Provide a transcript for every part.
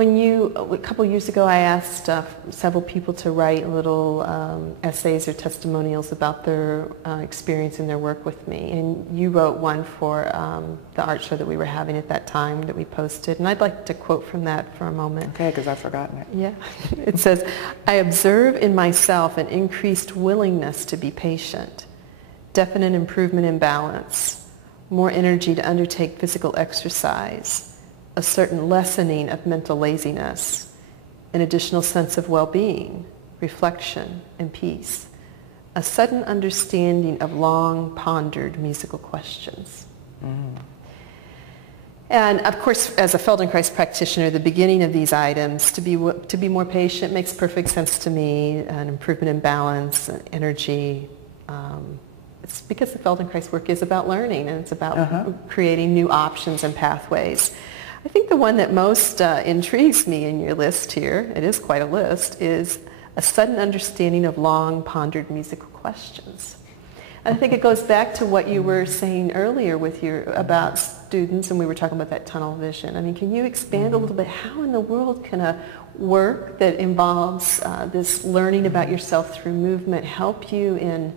A couple years ago, I asked several people to write little essays or testimonials about their experience in their work with me. And you wrote one for the art show that we were having at that time that we posted. And I'd like to quote from that for a moment. Okay, because I've forgotten it. Yeah. It says, "I observe in myself an increased willingness to be patient, definite improvement in balance, more energy to undertake physical exercise, a certain lessening of mental laziness, an additional sense of well-being, reflection, and peace, a sudden understanding of long pondered musical questions." And of course, as a Feldenkrais practitioner, the beginning of these items, to be more patient, makes perfect sense to me, an improvement in balance, and energy. It's because the Feldenkrais work is about learning, and it's about creating new options and pathways. I think the one that most intrigues me in your list here, it is quite a list, is a sudden understanding of long pondered musical questions. And I think it goes back to what you were saying earlier about students, and we were talking about that tunnel vision. I mean, can you expand a little bit? How in the world can a work that involves this learning about yourself through movement help you in...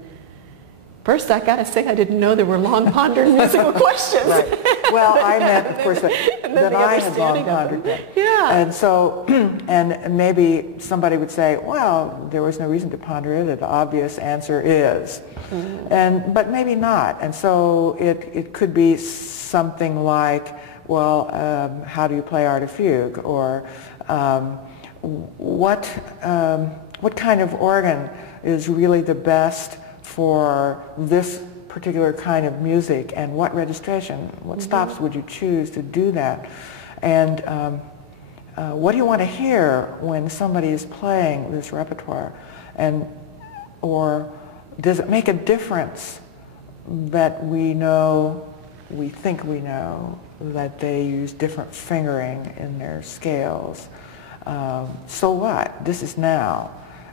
First, I got to say, I didn't know there were long pondered musical questions. Right. Well, I meant, of course, that I had long pondered them. Yeah. And so, and maybe somebody would say, well, there was no reason to ponder it. The obvious answer is. But maybe not. And so it could be something like, well, how do you play art of fugue? Or what kind of organ is really the best for this particular kind of music, and what registration, what stops would you choose to do that? And what do you want to hear when somebody is playing this repertoire? Or does it make a difference that we think we know, that they use different fingering in their scales? So what? This is now.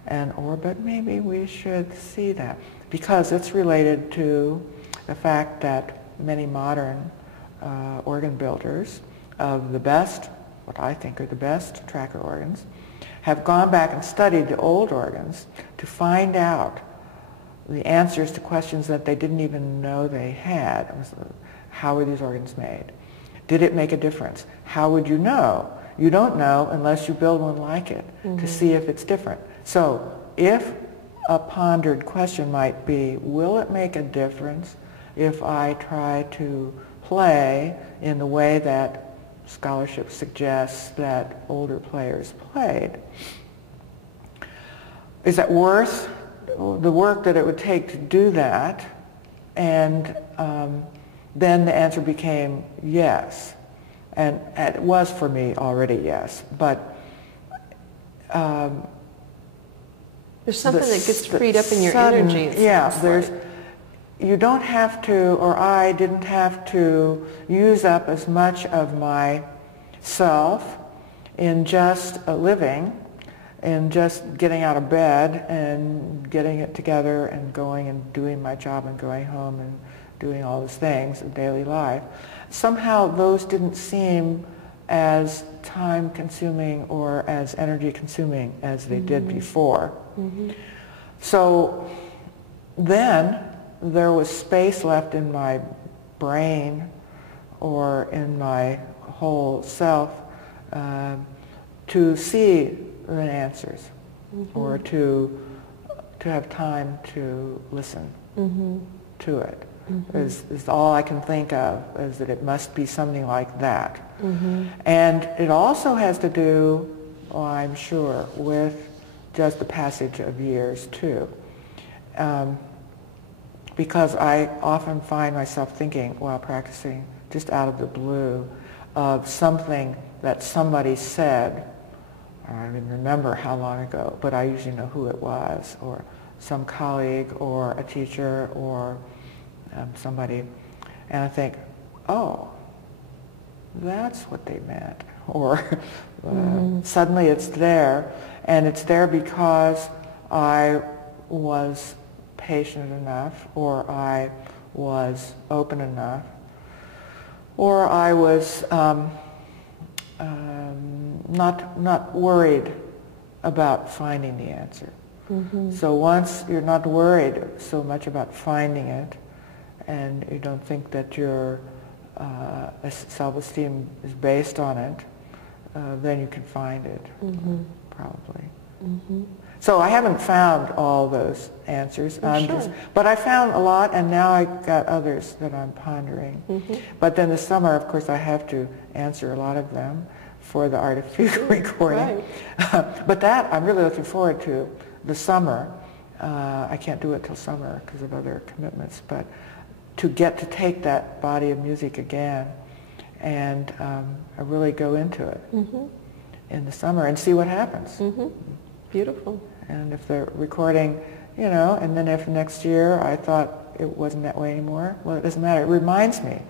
But maybe we should see that, because it's related to the fact that many modern organ builders of the best, what I think are the best tracker organs, have gone back and studied the old organs to find out the answers to questions that they didn't even know they had. How were these organs made? Did it make a difference? How would you know? You don't know unless you build one like it to see if it's different. So if a pondered question might be, will it make a difference if I try to play in the way that scholarship suggests that older players played? Is it worth the work that it would take to do that? And then the answer became yes. And it was for me already yes. But there's something that gets freed up in your energy. You don't have to, or I didn't have to use up as much of myself in just living, in just getting out of bed and getting it together and going and doing my job and going home and doing all those things in daily life. Somehow those didn't seem as time-consuming or as energy-consuming as they did before. So then there was space left in my brain or in my whole self to see the answers, or to have time to listen to it. Is all I can think of, is that it must be something like that. And it also has to do, I'm sure, with just the passage of years too. Because I often find myself thinking while practicing, just out of the blue, of something that somebody said. I don't even remember how long ago, but I usually know who it was, or some colleague or a teacher or somebody, and I think, oh, that's what they meant. Or suddenly it's there, and it's there because I was patient enough, or I was open enough, or I was not worried about finding the answer. So once you're not worried so much about finding it, and you don't think that your self-esteem is based on it, then you can find it, probably. So I haven't found all those answers, but I found a lot, and now I got others that I'm pondering. But then this summer, of course, I have to answer a lot of them for the Art of Fugue recording. But that I'm really looking forward to, the summer. I can't do it till summer because of other commitments, but to get to take that body of music again and I really go into it in the summer and see what happens. Beautiful. And if the recording, you know, and then if next year I thought it wasn't that way anymore, well, it doesn't matter. It reminds me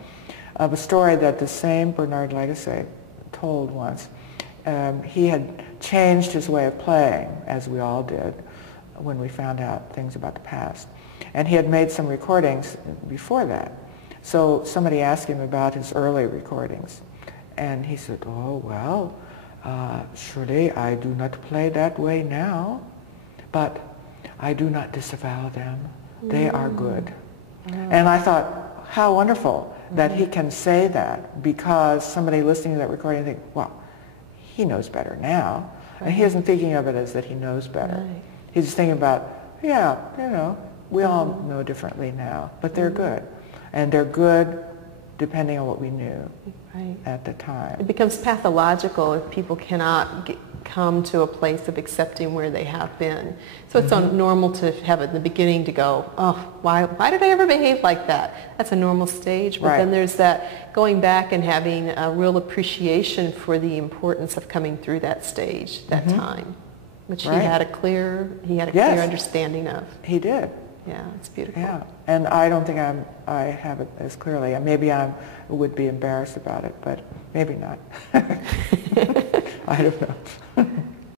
of a story that the same Bernard Lagasse told once. He had changed his way of playing, as we all did, when we found out things about the past. And he had made some recordings before that. So somebody asked him about his early recordings. And he said, oh, well, surely I do not play that way now, but I do not disavow them. They are good. And I thought, how wonderful that he can say that, because somebody listening to that recording think, well, he knows better now. And he isn't thinking of it as that he knows better. He's just thinking about, yeah, you know, we all know differently now, but they're good. And they're good depending on what we knew at the time. It becomes pathological if people cannot come to a place of accepting where they have been. So it's normal to have at the beginning to go, oh, why did I ever behave like that? That's a normal stage. But then there's that going back and having a real appreciation for the importance of coming through that stage, that time, which he had a clear understanding of. He did. Yeah, it's beautiful. Yeah, and I don't think I have it as clearly. Maybe I would be embarrassed about it, but maybe not. I don't know.